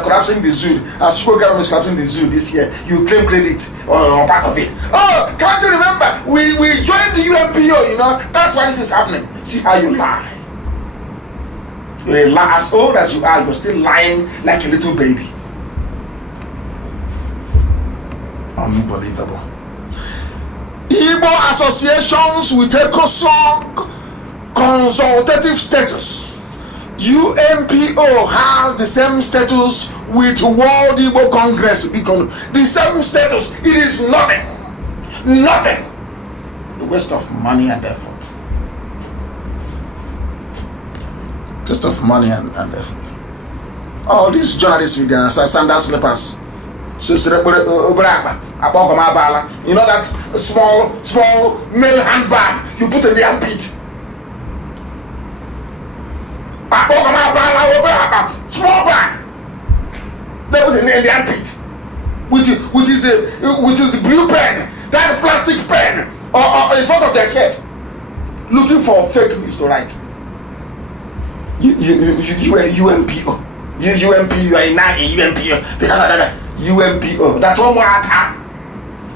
are collapsing the zoo. As Sugar government is collapsing the zoo this year, you claim credit or part of it. Oh, can't you remember? We joined the UNPO, you know. That's why this is happening. See how you lie. You're a lie. As old as you are, you're still lying like a little baby. Unbelievable. Igbo associations with ECOSOC consultative status. UNPO has the same status with World Igbo Congress. The same status. It is nothing. Nothing. A waste of money and effort. Waste of money and effort. All these journalists with their sandal slippers. You know that small male handbag you put in the armpit. Small bag. They put in the armpit. Which is a blue pen, that plastic pen, or in front of their shirt, looking for fake news to write. UNPO. You are not a UNPO because of that. UNPO. That's one matter.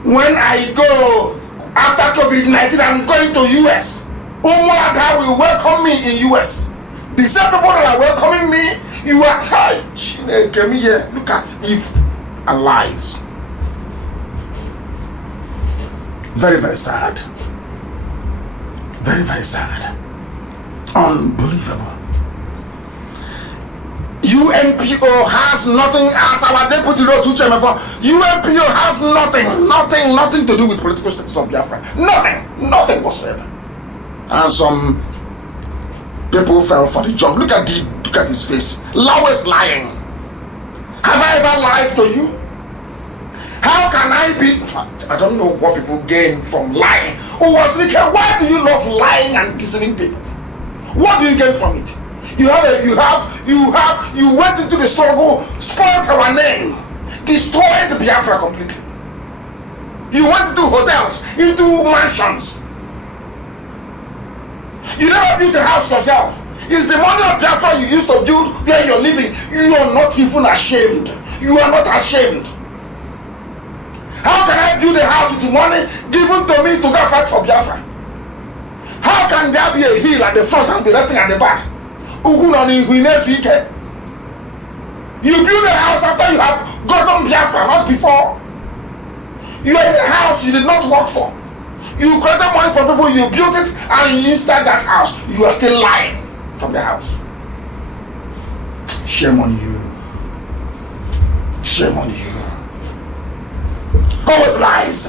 When I go after COVID-19, I'm going to US. Umwata will welcome me in US. The same people that are welcoming me, you are high. Look at evil and lies. Very, very sad. Very, very sad. Unbelievable. UNPO has nothing, as our deputy wrote to Chairman for. UNPO has nothing to do with political status of Biafra. Nothing whatsoever. And some people fell for the jump. Look at his face. Lowest lying. Have I ever lied to you? How can I be? I don't know what people gain from lying. Why do you love lying and deceiving people? What do you gain from it? You went into the struggle, spoiled our name, destroyed Biafra completely. You went into hotels, into mansions. You never built a house yourself. It's the money of Biafra you used to build where you're living. You are not even ashamed. You are not ashamed. How can I build a house with the money given to me to go fight for Biafra? How can there be a hill at the front and be resting at the back? You build a house after you have gotten Biafra, not before. You are in a house you did not work for. You collected money from people, you built it, and you installed that house. You are still lying from the house. Shame on you. Shame on you. Always lies.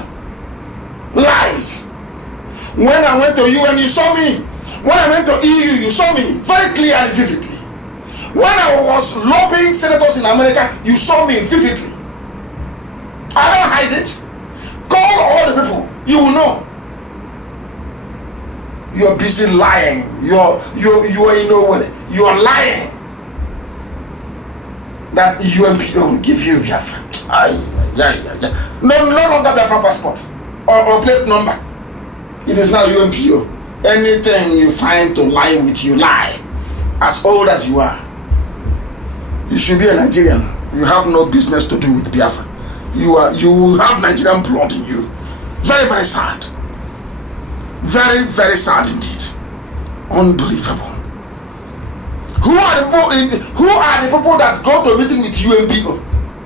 Lies. When I went to UN, you saw me. When I went to EU, you saw me very clear and vividly. When I was lobbying senators in America, you saw me vividly. I don't hide it. Call all the people. You will know. You're busy lying. You are nowhere. You are lying. That UNPO will give you Biafra. No longer Biafra passport or plate number. It is now UNPO. Anything you find to lie with, you lie. As old as you are. You should be a Nigerian. You have no business to do with Biafra. You have Nigerian blood in you. Very, very sad. Very, very sad indeed. Unbelievable. Who are the people that go to meeting with UNPO?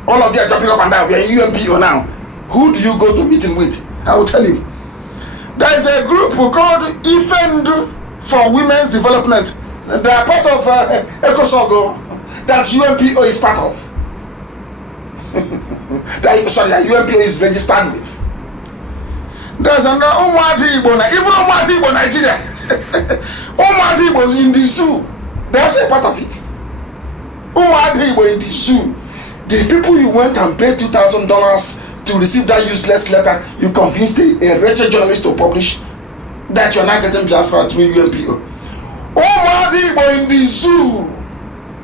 All of you are jumping up and down. We are in UNPO now. Who do you go to meeting with? I will tell you. There is a group called IFEND for Women's Development. They are part of ECOSOG that UNPO is part of. that UNPO is registered with. There's another Umwadi Igbo, even Umwadi Igbo Nigeria. Umwadi Igbo in the zoo. They also a part of it. Umwadi Igbo in the zoo. The people you went and paid $2,000 to receive that useless letter, you convinced a wretched journalist to publish that you're not getting Biafra through UNPO. Umwadi Igbo in the zoo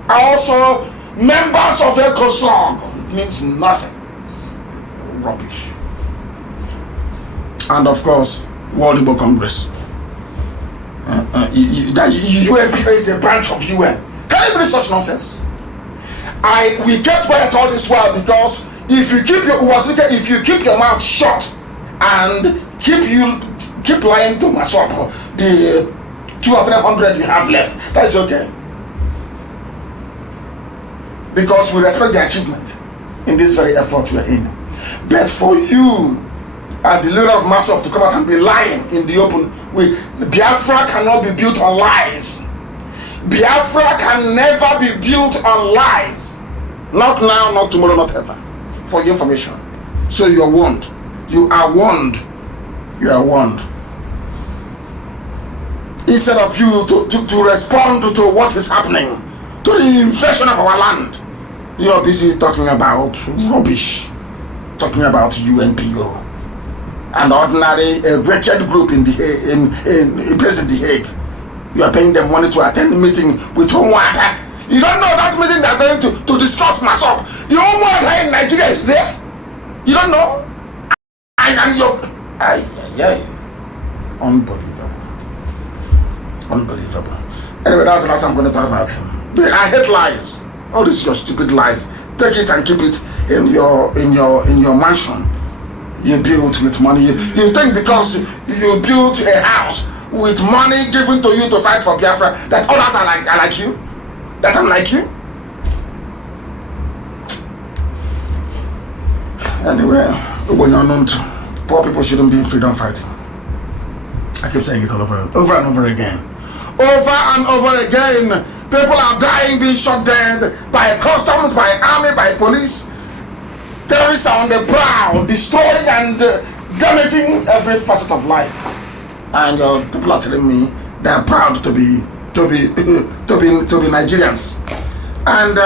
are also members of ECOSOG. It means nothing. Rubbish. And of course, World Igbo Congress. UNPO is a branch of UN. Can you believe such nonsense? We kept quiet all this while because if you keep your mouth shut and keep lying to Maswap, the 200 or 300 you have left, that's okay. Because we respect the achievement in this very effort we are in. But for you, as the leader of Maswap, to come out and be lying in the open, Biafra cannot be built on lies. Biafra can never be built on lies. Not now, not tomorrow, not ever. For your information. So you are warned. You are warned. You are warned. Instead of you to respond to what is happening, to the invasion of our land, you are busy talking about rubbish. Talking about UNPO. An ordinary wretched group in based in The Hague. You are paying them money to attend a meeting with Homewater. You don't know that meeting they are going to discuss Masop. Your Homewater in Nigeria is there. You don't know? And you're... Unbelievable. Unbelievable. Anyway, that's the last I'm going to talk about him. But I hate lies. All these your stupid lies. Take it and keep it in your mansion. You built with money. You think because you built a house with money given to you to fight for Biafra that others are like you? That I'm like you? Anyway, when you're known to, poor people shouldn't be in freedom fighting. I keep saying it all over and over again. Over and over again. People are dying, being shot dead by customs, by army, by police. Terrorists are on the prowl, destroying and damaging every facet of life. And people are telling me they are proud to be Nigerians. And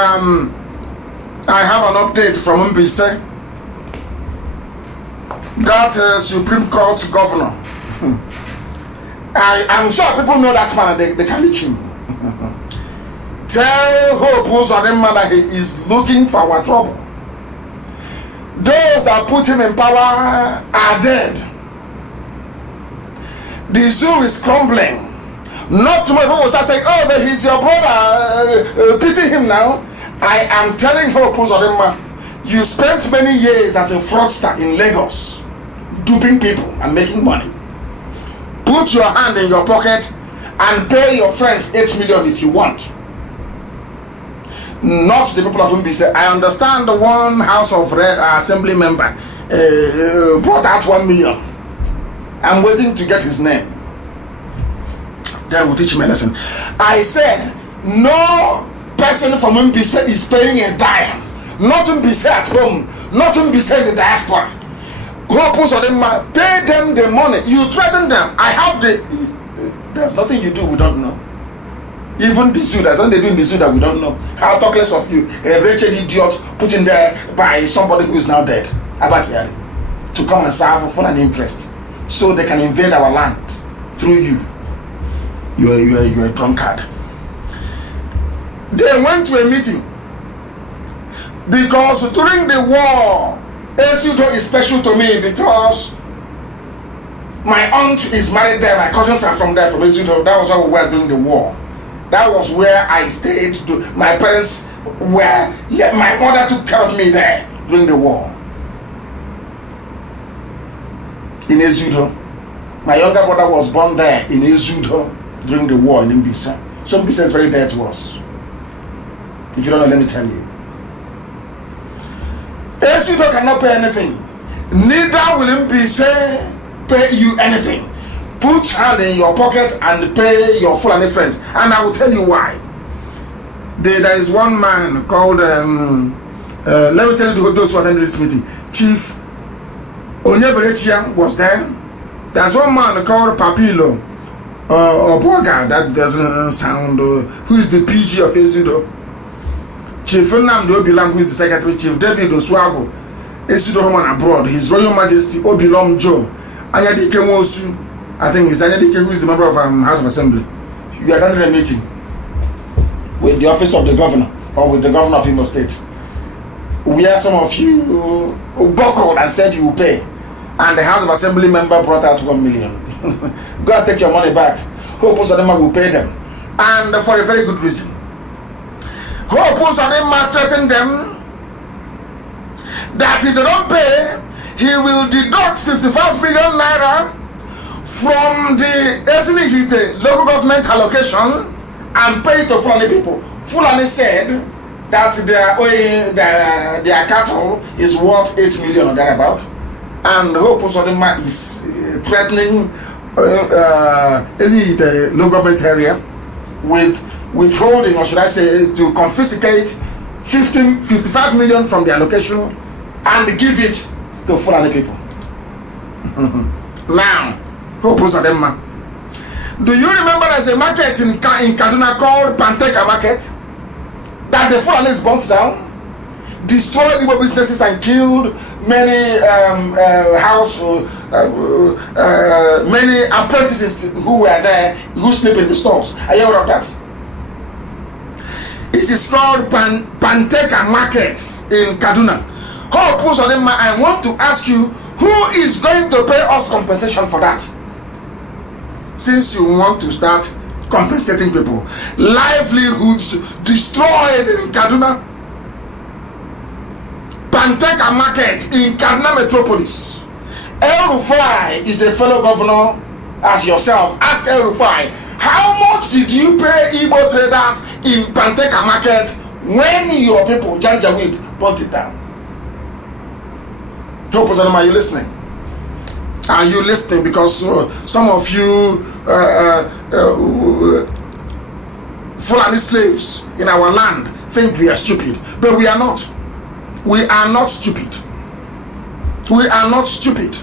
I have an update from Mbise, that Supreme Court governor. I'm sure people know that man, they can reach him. Tell Hope Uzodinma that he is looking for our trouble. Those that put him in power are dead. The zoo is crumbling. Not too many people will start saying, oh, but he's your brother, pity him now. I am telling Hope Uzodinma, you spent many years as a fraudster in Lagos, duping people and making money. Put your hand in your pocket and pay your friends 8 million if you want. Not the people of Mbise. I understand the one House of Assembly member brought out 1 million. I'm waiting to get his name. That will teach me a lesson. I said, no person from Mbise is paying a dime. Not Mbise at home. Not Mbise in the diaspora. Pay them the money. You threaten them. I have there's nothing you do we don't know. Even the zoo, there's nothing they do in the zoo that we don't know. How talk less of you, a wretched idiot put in there by somebody who is now dead, Abakari, to come and serve for an interest, so they can invade our land through you. You're a drunkard. They went to a meeting because during the war, Esudo is special to me because my aunt is married there, my cousins are from there, from Esudo. That was how we were during the war. That was where I stayed. My parents were, my mother took care of me there during the war. In Esudo. My younger brother was born there in Esudo during the war in Mbise. So Mbise is very dear to us. If you don't know, let me tell you. Esudo cannot pay anything. Neither will Mbise pay you anything. Put hand in your pocket and pay your Fulani friends. And I will tell you why. There is one man called, let me tell you those who attended this meeting. Chief Onyeberechia was there. There's one man called Papilo Oboga, that doesn't sound, who is the PG of Esudo. Chief Nnamdi Obilam, who is the secretary. Chief David Oswago, Esudo Home and Abroad. His Royal Majesty Obilom Joe Anyadike Mosu. I think it's Anyadike, who is the member of House of Assembly. You attended a meeting with the office of the governor or with the governor of Imo State, where some of you buckled and said you will pay, and the House of Assembly member brought out 1 million. Go and take your money back. Hope Uzodinma will pay them, and for a very good reason. Hope Uzodinma threatened them that if they don't pay, he will deduct 55 million naira from the Ezinihite local government allocation and pay it to Fulani people. Fulani said that their cattle is worth 8 million or thereabout, and Hope Uzodinma is threatening the local government area with withholding, or should I say, to confiscate 55 million from the allocation and give it to Fulani people. Now, Hope Uzodinma, do you remember there's a market in Kaduna called Panteka Market that the Fulanis burnt down, destroyed Igbo businesses and killed many many apprentices who were there, who sleep in the stores? Are you aware of that? It is called Panteka Market in Kaduna. Hope Uzodinma, I want to ask you, who is going to pay us compensation for that? Since you want to start compensating people, livelihoods destroyed in Kaduna. Panteka Market in Kaduna Metropolis. El Rufai is a fellow governor as yourself. Ask El Rufai, how much did you pay Igbo traders in Panteka Market when your people, Janjaweed, burnt it down? Hope Uzodinma, are you listening? Are you listening? Because some of you Fulani slaves in our land think we are stupid, but we are not. We are not stupid. We are not stupid.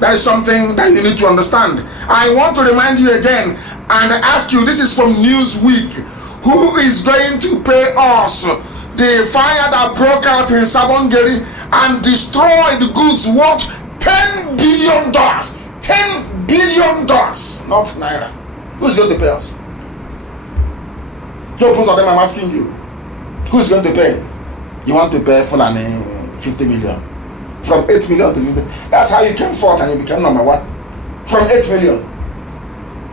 That is something that you need to understand. I want to remind you again and ask you, this is from Newsweek, who is going to pay us the fire that broke out in Sabongeri and destroyed goods worth $10 billion. $10 billion, not naira. Who is going to pay us? Those of them I'm asking you. Who is going to pay? You want to pay Fulani 50 million. From 8 million to 50. That's how you came forth and you became number one. From 8 million.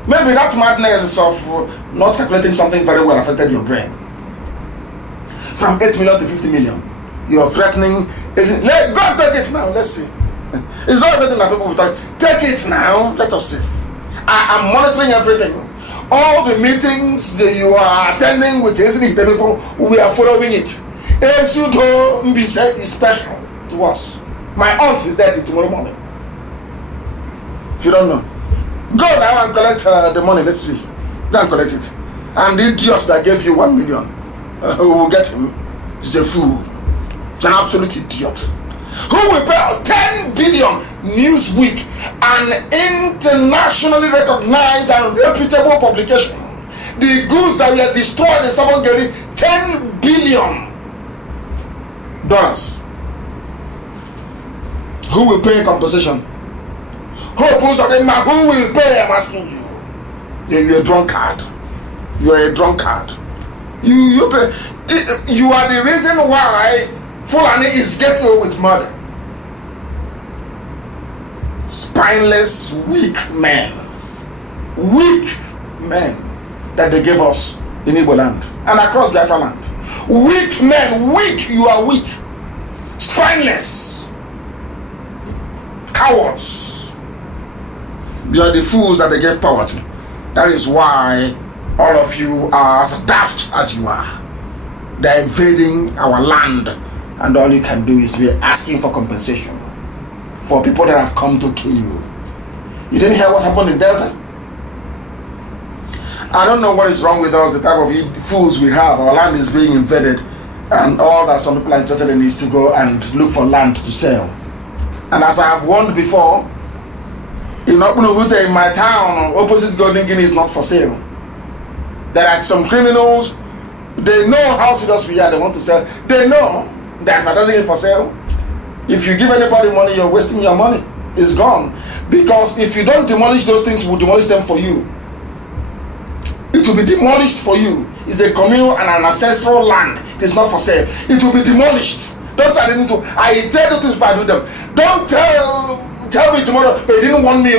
Maybe that madness of not calculating something very well affected your brain. From 8 million to 50 million. You're threatening. Go and take it now. Let's see. It's not everything that people will talk. Take it now. Let us see. I am monitoring everything. All the meetings that you are attending with the people, we are following it. Esudo Mbise is special to us. My aunt is there tomorrow morning. If you don't know, go now and collect the money. Let's see. Go and collect it. And the idiot that gave you 1 million, we will get him. He's a fool. He's an absolute idiot. Who will pay 10 billion? Newsweek, an internationally recognized and reputable publication. The goods that were destroyed in Sabongeri, $10 billion. Who will pay compensation? Hope Uzodinma, who will pay? I'm asking you. You're a drunkard. You are a drunkard. You are the reason why Fulani is getting away with murder. Spineless, weak men that they gave us in Igbo land and across Biafra land. Weak men, you are weak. Spineless, cowards. You are the fools that they gave power to. That is why all of you are as daft as you are. They're invading our land, and all you can do is be asking for compensation for people that have come to kill you. You didn't hear what happened in Delta? I don't know what is wrong with us, the type of fools we have. Our land is being invaded, and all that some people are interested in is to go and look for land to sell. And as I have warned before, in Opunuvute, in my town, opposite Golden Guinea, is not for sale. There are some criminals, they know how serious we are, they want to sell. They know that advertising is for sale. If you give anybody money, you're wasting your money. It's gone. Because if you don't demolish those things, we'll demolish them for you. It will be demolished for you. It's a communal and an ancestral land. It is not for sale. It will be demolished. Those I didn't do. I tell you if I do them. Don't tell me tomorrow, but you didn't want me.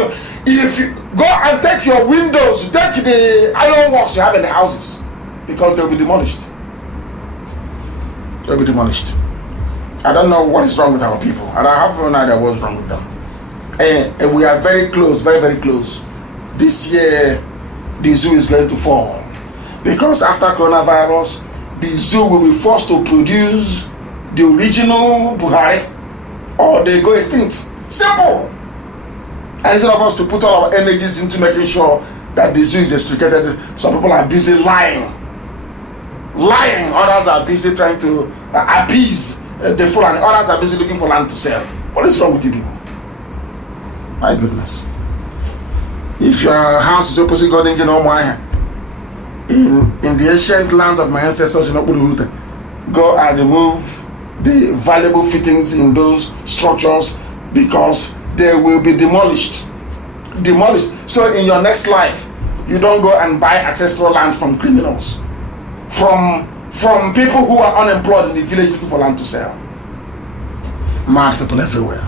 If you go and take your windows, take the iron works you have in the houses. because they'll be demolished. They'll be demolished. I don't know what is wrong with our people, and I have no idea what's wrong with them. And we are very close, very, very close. This year, the zoo is going to fall. Because after coronavirus, the zoo will be forced to produce the original Buhari, or they go extinct. Simple! And instead of us to put all our energies into making sure that the zoo is extricated, some people are busy lying. Lying, others are busy trying to appease the full, and others are busy looking for land to sell. What is wrong with you people? My goodness. If your house is opposite God in the ancient lands of my ancestors in Oburuta, go and remove the valuable fittings in those structures, because they will be demolished. Demolished. So in your next life, you don't go and buy ancestral lands from criminals, from people who are unemployed in the village looking for land to sell. Mad people everywhere.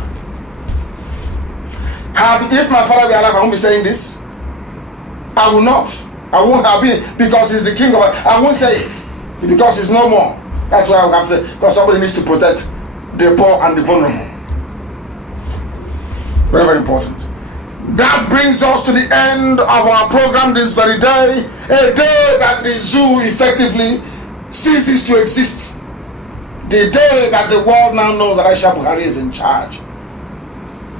If my father were alive, I won't be saying this. I will not. I won't have been, because he's the king of it. I won't say it because he's no more. That's why I will have to say, because somebody needs to protect the poor and the vulnerable. Very, very important. That brings us to the end of our program this very day. A day that the zoo effectively ceases to exist. The day that the world now knows that Aisha Buhari is in charge.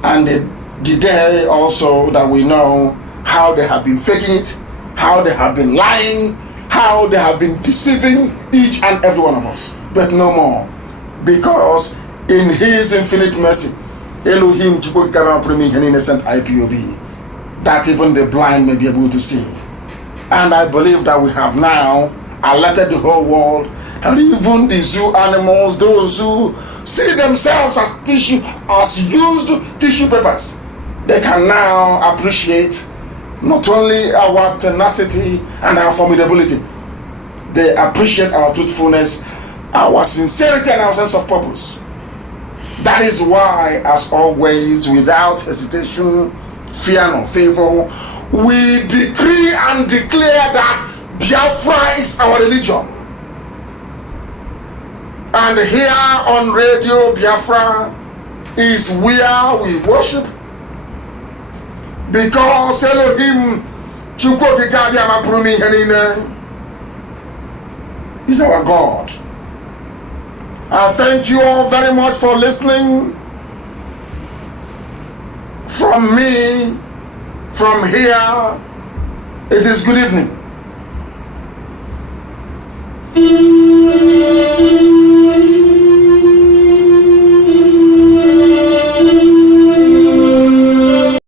And the day also that we know how they have been faking it, how they have been lying, how they have been deceiving each and every one of us. But no more. Because in his infinite mercy, Elohim an innocent IPOB, that even the blind may be able to see. And I believe that we have now alerted the whole world, and even the zoo animals, those who see themselves as used tissue papers, they can now appreciate not only our tenacity and our formidability, they appreciate our truthfulness, our sincerity, and our sense of purpose. That is why, as always, without hesitation, fear nor favor, we decree and declare that Biafra is our religion. And here on Radio Biafra is where we worship, because Elohim is our God. I thank you all very much for listening. From me, from here, it is good evening.